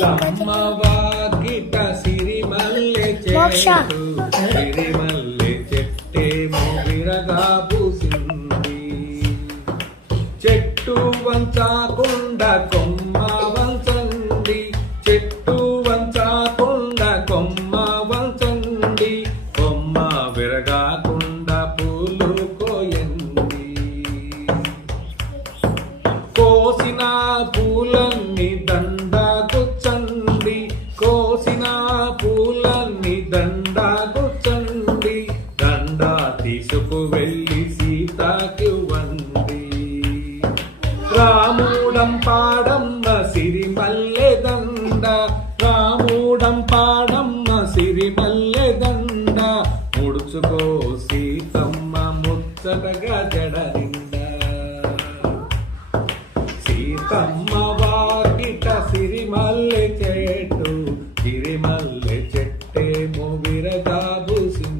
తమ్మ వాకిట సిరిమల్లె చెట్టు సిరిమల్లె చెట్టేమో విరగా పూసింది. చెట్టు వంచకుండా కొమ్మ వంచండి, చెట్టు వంచకుండా కొమ్మ వంచండి, కొమ్మ విరగాకుండా పూలు కోయండి. కోసిన పూలన్నీ దండ గుచ్చండి, కోసిన పూలన్నీ దండ గుచ్చండి, దండ తీసుకు వెళ్ళి సీతకివ్వండి. రాముడం పాడమ్మ సిరిమల్లె దండ, రాముడం పాడమ్మ సిరిమల్లె దండ, ముడుచుకో సీతమ్మ ముచ్చటగా జడ నిండా. సీతమ్మ వాకిట సిరిమల్లె చెట్టు సిరిమల్లె చెట్టేమో విరగా పూసింది.